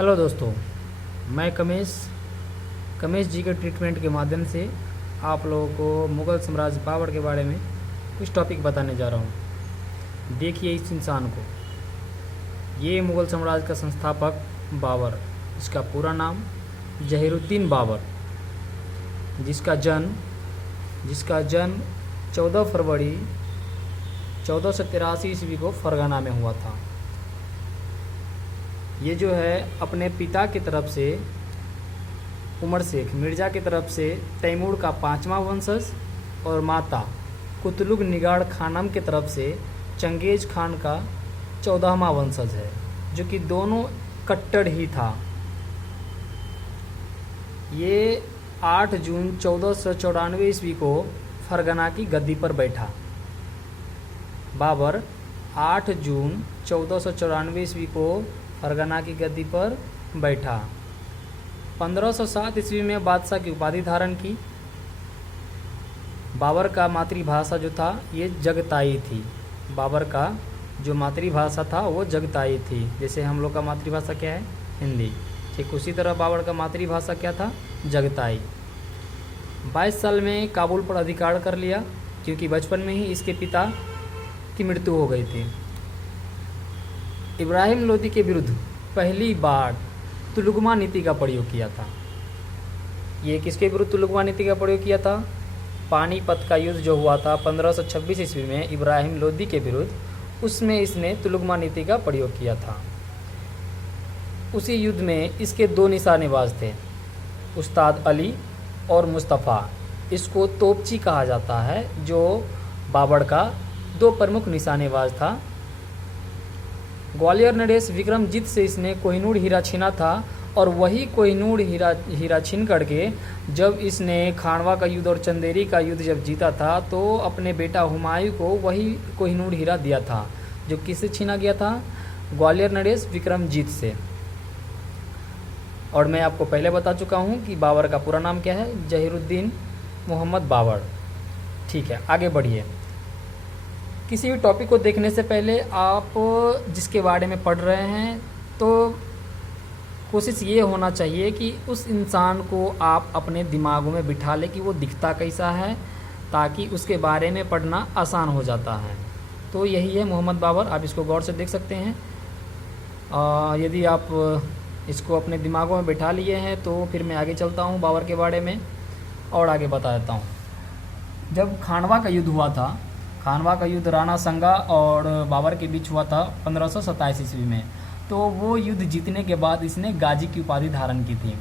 Hello दोस्तों, मैं कमेश जी के ट्रीटमेंट के माध्यम से आप लोगों को मुग़ल साम्राज्य बाबर के बारे में कुछ टॉपिक बताने जा रहा हूँ। देखिए इस इंसान को। ये मुग़ल साम्राज्य का संस्थापक बाबर, इसका पूरा नाम जहीरुद्दीन बाबर, जिसका जन्म 14 फरवरी 1483 ईस्वी को फरगाना में हुआ था। ये जो है अपने पिता की तरफ से उमर शेख मिर्ज़ा की तरफ से तैमूर का 5वां वंशज और माता कुतलुग निगार खानम की तरफ से चंगेज खान का 14वां वंशज है, जो कि दोनों कट्टर ही था। ये 8 जून 1494 ईस्वी को फरगना की गद्दी पर बैठा। बाबर 8 जून 1494 ईस्वी को फरगना की गद्दी पर बैठा। 1507 ईस्वी में बादशाह की उपाधि धारण की। बाबर का मातृभाषा जो था ये जगताई थी। बाबर का जो मातृभाषा था वो जगताई थी। जैसे हम लोग का मातृभाषा क्या है, हिंदी, ठीक उसी तरह बाबर का मातृभाषा क्या था, जगताई। 22 साल में काबुल पर अधिकार कर लिया, क्योंकि बचपन में ही इसके पिता की मृत्यु हो गई थी। इब्राहिम लोदी के विरुद्ध पहली बार तुलुगमा नीति का प्रयोग किया था। ये किसके विरुद्ध तुलुगमा नीति का प्रयोग किया था? पानीपत का युद्ध जो हुआ था 1526 ईस्वी में इब्राहिम लोदी के विरुद्ध, उसमें इसने तुलुगमा नीति का प्रयोग किया था। उसी युद्ध में इसके 2 निशानेबाज थे, उस्ताद अली और मुस्तफ़ा। इसको तोपची कहा जाता है, जो बाबर का 2 प्रमुख निशानेबाज था। ग्वालियर नरेश विक्रमजीत से इसने कोहिनूर हीरा छीना था, और वही कोहिनूर हीरा छीन करके जब इसने खानवा का युद्ध और चंदेरी का युद्ध जब जीता था, तो अपने बेटा हुमायूं को वही कोहिनूर हीरा दिया था, जो किससे छीना गया था? ग्वालियर नरेश विक्रमजीत से। और मैं आपको पहले बता चुका हूँ कि बाबर का पूरा नाम क्या है, जहीरुद्दीन मोहम्मद बाबर। ठीक है, आगे बढ़िए। किसी भी टॉपिक को देखने से पहले आप जिसके बारे में पढ़ रहे हैं, तो कोशिश ये होना चाहिए कि उस इंसान को आप अपने दिमागों में बिठा लें कि वो दिखता कैसा है, ताकि उसके बारे में पढ़ना आसान हो जाता है। तो यही है मोहम्मद बाबर, आप इसको गौर से देख सकते हैं। यदि आप इसको अपने दिमागों में बिठा लिए हैं तो फिर मैं आगे चलता हूँ बाबर के बारे में और आगे बता देता हूँ। जब खानवा का युद्ध हुआ था, खानवा का युद्ध राणा संगा और बाबर के बीच हुआ था 1527 ईस्वी में, तो वो युद्ध जीतने के बाद इसने गाजी की उपाधि धारण की थी।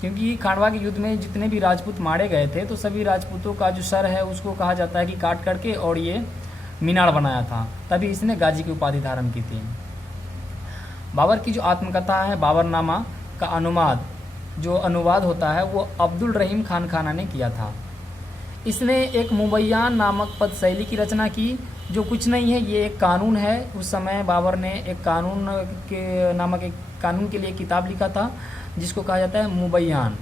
क्योंकि खानवा के युद्ध में जितने भी राजपूत मारे गए थे, तो सभी राजपूतों का जो सर है उसको कहा जाता है कि काट करके और ये मीनार बनाया था, तभी इसने गाजी की उपाधि धारण की थी। बाबर की जो आत्मकथा है बाबरनामा का अनुवाद होता है, वो अब्दुल रहीम खान खाना ने किया था। इसने एक मुबैयान नामक पद शैली की रचना की, जो कुछ नहीं है, ये एक कानून है। उस समय बाबर ने एक कानून के लिए किताब लिखा था, जिसको कहा जाता है मुबैयान।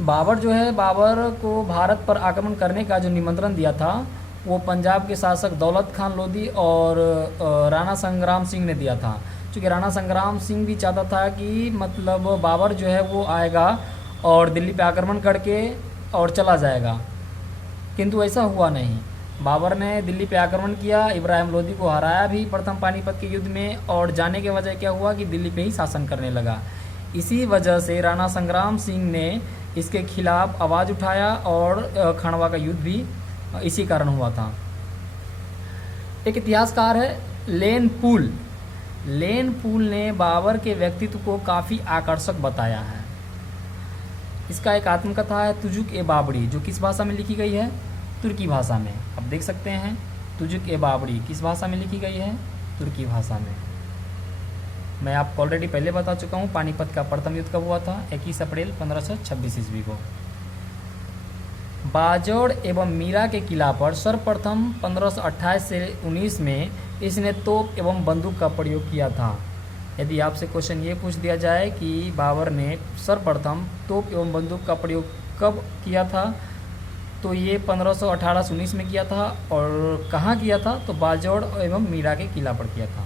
बाबर को भारत पर आक्रमण करने का जो निमंत्रण दिया था, वो पंजाब के शासक दौलत खान लोधी और राणा संग्राम सिंह ने दिया था। क्योंकि राणा संग्राम सिंह भी चाहता था कि मतलब बाबर जो है वो आएगा और दिल्ली पे आक्रमण करके और चला जाएगा, किंतु ऐसा हुआ नहीं। बाबर ने दिल्ली पे आक्रमण किया, इब्राहिम लोदी को हराया भी प्रथम पानीपत के युद्ध में, और जाने के वजह क्या हुआ कि दिल्ली पे ही शासन करने लगा। इसी वजह से राणा संग्राम सिंह ने इसके खिलाफ आवाज़ उठाया और खानवा का युद्ध भी इसी कारण हुआ था। एक इतिहासकार है लेन पूल ने बाबर के व्यक्तित्व को काफ़ी आकर्षक बताया है। इसका एक आत्मकथा है तुजुक ए बाबरी, जो किस भाषा में लिखी गई है? तुर्की भाषा में। आप देख सकते हैं तुजुक ए बाबरी किस भाषा में लिखी गई है? तुर्की भाषा में। मैं आपको ऑलरेडी पहले बता चुका हूँ पानीपत का प्रथम युद्ध कब हुआ था, 21 अप्रैल 1526 ईस्वी को। बाजौड़ एवं मीरा के किला पर सर्वप्रथम 1528 से 19 में इसने तोप एवं बंदूक का प्रयोग किया था। यदि आपसे क्वेश्चन ये पूछ दिया जाए कि बाबर ने सर्वप्रथम तोप एवं बंदूक का प्रयोग कब किया था, तो ये 1518 से 19 में किया था। और कहाँ किया था? तो बाजौड़ एवं मीरा के किला पर किया था।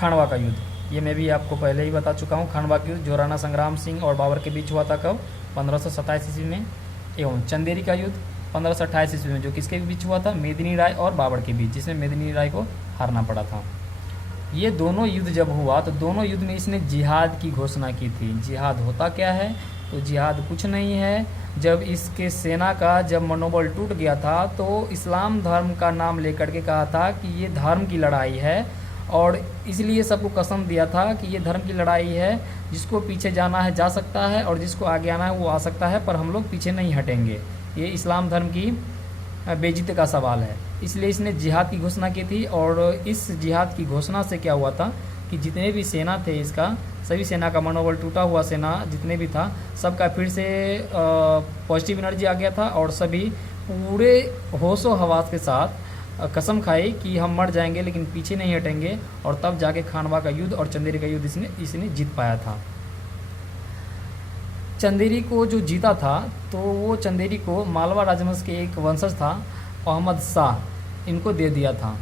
खानवा का युद्ध, ये मैं भी आपको पहले ही बता चुका हूँ। खानवा का युद्ध जो राणा संग्राम सिंह और बाबर के बीच हुआ था, कब? 1527 ईस्वी में। एवं चंदेरी का युद्ध 1528 ईस्वी में, जो किसके बीच हुआ था? मेदिनी राय और बाबर के बीच, जिसमें मेदिनी राय को हारना पड़ा था। ये दोनों युद्ध जब हुआ तो दोनों युद्ध में इसने जिहाद की घोषणा की थी। जिहाद होता क्या है? तो जिहाद कुछ नहीं है, जब इसके सेना का जब मनोबल टूट गया था तो इस्लाम धर्म का नाम लेकर के कहा था कि ये धर्म की लड़ाई है, और इसलिए सबको कसम दिया था कि ये धर्म की लड़ाई है, जिसको पीछे जाना है जा सकता है और जिसको आगे आना है वो आ सकता है, पर हम लोग पीछे नहीं हटेंगे। ये इस्लाम धर्म की बेइज्जती का सवाल है, इसलिए इसने जिहाद की घोषणा की थी। और इस जिहाद की घोषणा से क्या हुआ था कि जितने भी सेना थे इसका, सभी सेना का मनोबल टूटा हुआ सेना जितने भी था, सबका फिर से पॉजिटिव एनर्जी आ गया था, और सभी पूरे होशो हवास के साथ कसम खाई कि हम मर जाएंगे लेकिन पीछे नहीं हटेंगे, और तब जाके खानवा का युद्ध और चंदेरी का युद्ध इसने जीत पाया था। चंदेरी को जो जीता था तो वो चंदेरी को मालवा राजवंश के एक वंशज था अहमद शाह, इनको दे दिया था।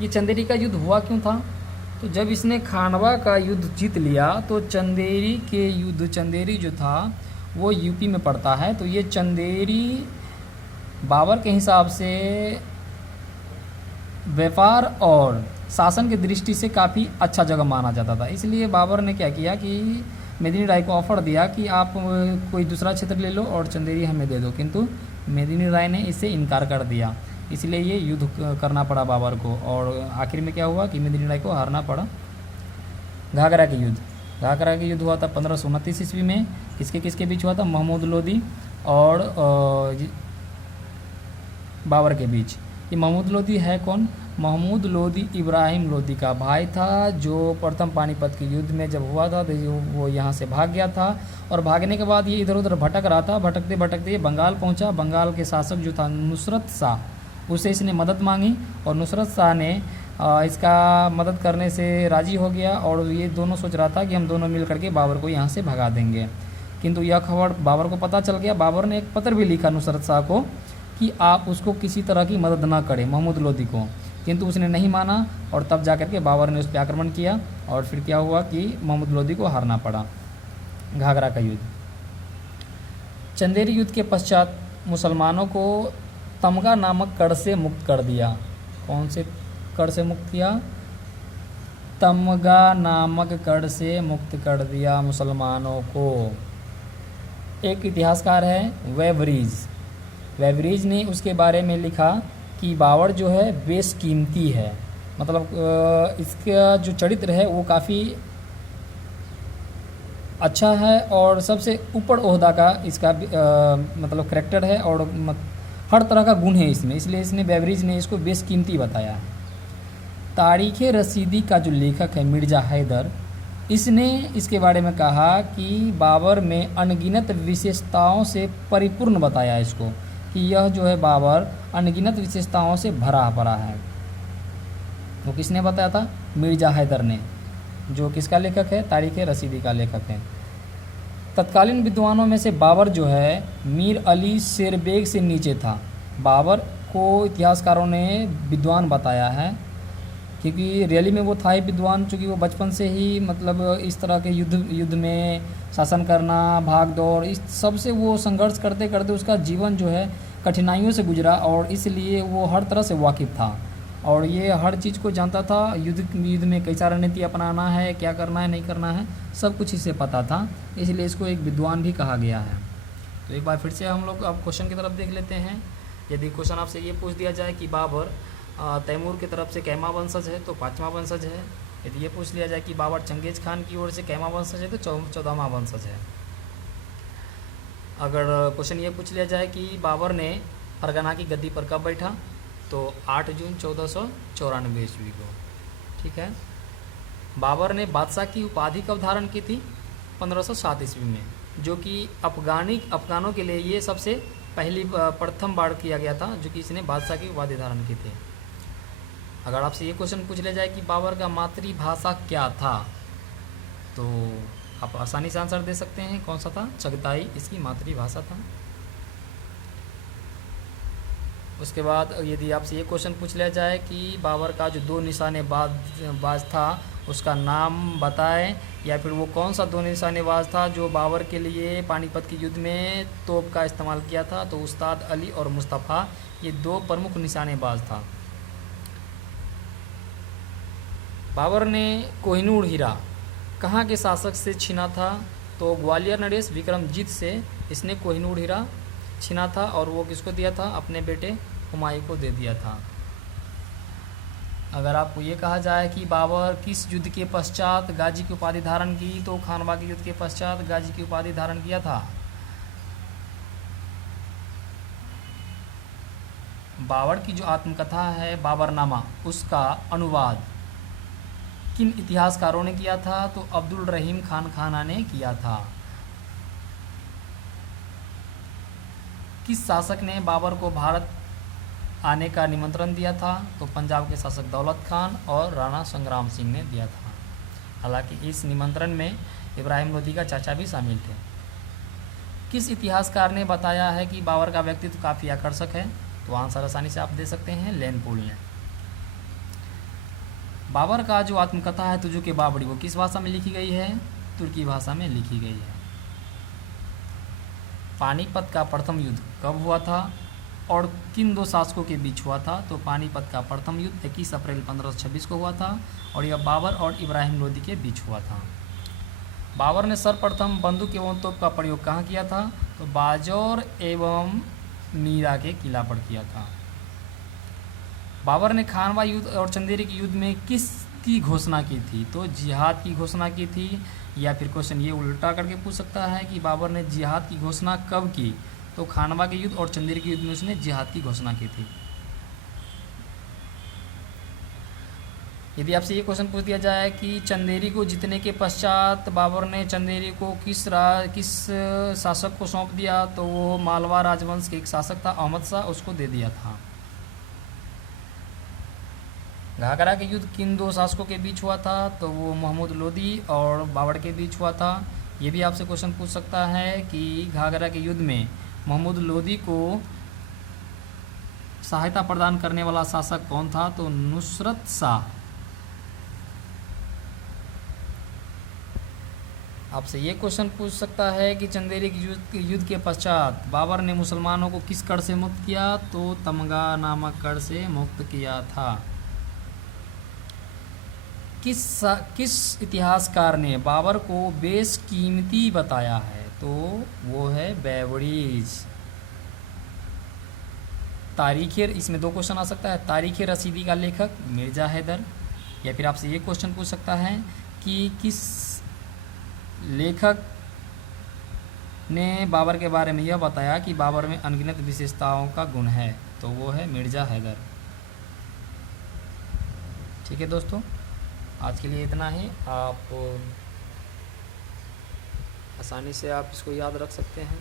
ये चंदेरी का युद्ध हुआ क्यों था? तो जब इसने खानवा का युद्ध जीत लिया तो चंदेरी के युद्ध, चंदेरी जो था वो यूपी में पड़ता है, तो ये चंदेरी बाबर के हिसाब से व्यापार और शासन की दृष्टि से काफ़ी अच्छा जगह माना जाता था। इसलिए बाबर ने क्या किया कि मेदिनी राय को ऑफर दिया कि आप कोई दूसरा क्षेत्र ले लो और चंदेरी हमें दे दो, किंतु मेदिनी राय ने इससे इनकार कर दिया। इसलिए ये युद्ध करना पड़ा बाबर को, और आखिर में क्या हुआ कि मेदिनी राय को हारना पड़ा। घाघरा के युद्ध, घाघरा के युद्ध हुआ था 1529 ईस्वी में। किसके किसके बीच हुआ था? महमूद लोदी और बाबर के बीच। ये महमूद लोदी है कौन? महमूद लोदी इब्राहिम लोदी का भाई था, जो प्रथम पानीपत के युद्ध में जब हुआ था तो वो यहाँ से भाग गया था, और भागने के बाद ये इधर उधर भटक रहा था। भटकते भटकते ये बंगाल पहुँचा। बंगाल के शासक जो था नुसरत शाह, उससे इसने मदद मांगी, और नुसरत शाह ने इसका मदद करने से राज़ी हो गया, और ये दोनों सोच रहा था कि हम दोनों मिल करके बाबर को यहाँ से भगा देंगे। किंतु यह खबर बाबर को पता चल गया। बाबर ने एक पत्र भी लिखा नुसरत शाह को कि आप उसको किसी तरह की मदद ना करें, महमूद लोदी को, किंतु उसने नहीं माना, और तब जाकर के बाबर ने उस पर आक्रमण किया, और फिर क्या हुआ कि महमूद लोदी को हारना पड़ा। घाघरा का युद्ध। चंदेरी युद्ध के पश्चात मुसलमानों को तमगा नामक कड़ से मुक्त कर दिया। कौन से कड़ से मुक्त किया? तमगा नामक कड़ से मुक्त कर दिया मुसलमानों को। एक इतिहासकार है वेवरीज, वेवरीज ने उसके बारे में लिखा कि बाबर जो है बेशकीमती है, मतलब इसका जो चरित्र है वो काफ़ी अच्छा है, और सबसे ऊपर ओहदा का इसका मतलब करैक्टर है, और हर तरह का गुण है इसमें, इसलिए इसने बेवरीज ने इसको बेशकीमती बताया है। तारीख़ रसीदी का जो लेखक है मिर्ज़ा हैदर, इसने इसके बारे में कहा कि बाबर में अनगिनत विशेषताओं से परिपूर्ण बताया इसको, कि यह जो है बाबर अनगिनत विशेषताओं से भरा पड़ा है। वो किसने बताया था? मिर्ज़ा हैदर ने, जो किसका लेखक है? तारीख़ रसीदी का लेखक है। तत्कालीन विद्वानों में से बाबर जो है मीर अली शेरबेग से नीचे था। बाबर को इतिहासकारों ने विद्वान बताया है, क्योंकि रियली में वो था ही विद्वान, चूँकि वो बचपन से ही मतलब इस तरह के युद्ध में शासन करना, भाग दौड़, इस सब से वो संघर्ष करते करते उसका जीवन जो है कठिनाइयों से गुजरा, और इसलिए वो हर तरह से वाकिफ़ था, और ये हर चीज़ को जानता था। युद्ध में कैसा रणनीति अपनाना है, क्या करना है, नहीं करना है, सब कुछ इसे पता था, इसलिए इसको एक विद्वान भी कहा गया है। तो एक बार फिर से हम लोग अब क्वेश्चन की तरफ देख लेते हैं। यदि क्वेश्चन आपसे ये पूछ दिया जाए कि बाबर तैमूर की तरफ से कैमा वंशज है तो 5वां वंशज है। यदि ये पूछ लिया जाए कि बाबर चंगेज खान की ओर से कैमा वंशज है तो 14वां वंशज है। अगर क्वेश्चन ये पूछ लिया जाए कि बाबर ने फरगना की गद्दी पर कब बैठा, तो 8 जून 1494 ईस्वी को। ठीक है। बाबर ने बादशाह की उपाधि कब धारण की थी? 1507 ईस्वी में, जो कि अफगानों के लिए ये सबसे प्रथम बार किया गया था, जो कि इसने बादशाह की उपाधि धारण की थी। अगर आपसे ये क्वेश्चन पूछ लिया जाए कि बाबर का मातृभाषा क्या था, तो आप आसानी से आंसर दे सकते हैं। कौन सा था? चगताई इसकी मातृभाषा था। उसके बाद यदि आपसे ये क्वेश्चन पूछ लिया जाए कि बाबर का जो दो निशानेबाज था उसका नाम बताएं, या फिर वो कौन सा दो निशानेबाज था जो बाबर के लिए पानीपत के युद्ध में तोप का इस्तेमाल किया था, तो उस्ताद अली और मुस्तफ़ा ये दो प्रमुख निशानेबाज था। बाबर ने कोहिनूर हीरा कहाँ के शासक से छीना था, तो ग्वालियर नरेश विक्रमजीत से इसने कोहिनूर हीरा छीना था, और वो किसको दिया था, अपने बेटे हुमायूं को दे दिया था। अगर आपको ये कहा जाए कि बाबर किस युद्ध के पश्चात गाजी की उपाधि धारण की, तो खानवा के युद्ध के पश्चात गाजी की उपाधि धारण किया था। बाबर की जो आत्मकथा है बाबरनामा, उसका अनुवाद किन इतिहासकारों ने किया था, तो अब्दुल रहीम खान खाना ने किया था। किस शासक ने बाबर को भारत आने का निमंत्रण दिया था, तो पंजाब के शासक दौलत खान और राणा संग्राम सिंह ने दिया था। हालांकि इस निमंत्रण में इब्राहिम लोदी का चाचा भी शामिल थे। किस इतिहासकार ने बताया है कि बाबर का व्यक्तित्व काफ़ी आकर्षक है, तो आंसर आसानी से आप दे सकते हैं, लेन पोल ने। बाबर का जो आत्मकथा है तुझो के बाबरी, वो किस भाषा में लिखी गई है, तुर्की भाषा में लिखी गई है। पानीपत का प्रथम युद्ध कब हुआ था और किन दो शासकों के बीच हुआ था, तो पानीपत का प्रथम युद्ध 21 अप्रैल 1526 को हुआ था, और यह बाबर और इब्राहिम लोदी के बीच हुआ था। बाबर ने सर्वप्रथम बंदूक एवं तोप का प्रयोग कहाँ किया था, तो बाजौर एवं मीरा के किला पर किया था। बाबर ने खानवा युद्ध और चंदेरी के युद्ध में किस की घोषणा की थी, तो जिहाद की घोषणा की थी। या फिर क्वेश्चन ये उल्टा करके पूछ सकता है कि बाबर ने जिहाद की घोषणा कब की, तो खानवा के युद्ध और चंदेरी के युद्ध में उसने जिहाद की घोषणा की थी। यदि आपसे ये क्वेश्चन पूछ दिया जाए कि चंदेरी को जीतने के पश्चात बाबर ने चंदेरी को किस शासक को सौंप दिया, तो वो मालवा राजवंश के एक शासक था अहमद शाह, उसको दे दिया था। घाघरा के युद्ध किन दो शासकों के बीच हुआ था, तो वो महमूद लोदी और बाबर के बीच हुआ था। ये भी आपसे क्वेश्चन पूछ सकता है कि घाघरा के युद्ध में महमूद लोदी को सहायता प्रदान करने वाला शासक कौन था, तो नुसरत शाह। आपसे ये क्वेश्चन पूछ सकता है कि चंदेरी के युद्ध के पश्चात बाबर ने मुसलमानों को किस कर से मुक्त किया, तो तमगा नामक कर से मुक्त किया था। किस इतिहासकार ने बाबर को बेशकीमती बताया है, तो वो है बेवरीज। इसमें दो क्वेश्चन आ सकता है, तारीख रसीदी का लेखक मिर्ज़ा हैदर। या फिर आपसे ये क्वेश्चन पूछ सकता है कि किस लेखक ने बाबर के बारे में यह बताया कि बाबर में अनगिनत विशेषताओं का गुण है, तो वो है मिर्ज़ा हैदर। ठीक है दोस्तों, आज के लिए इतना ही। आप आसानी से आप इसको याद रख सकते हैं।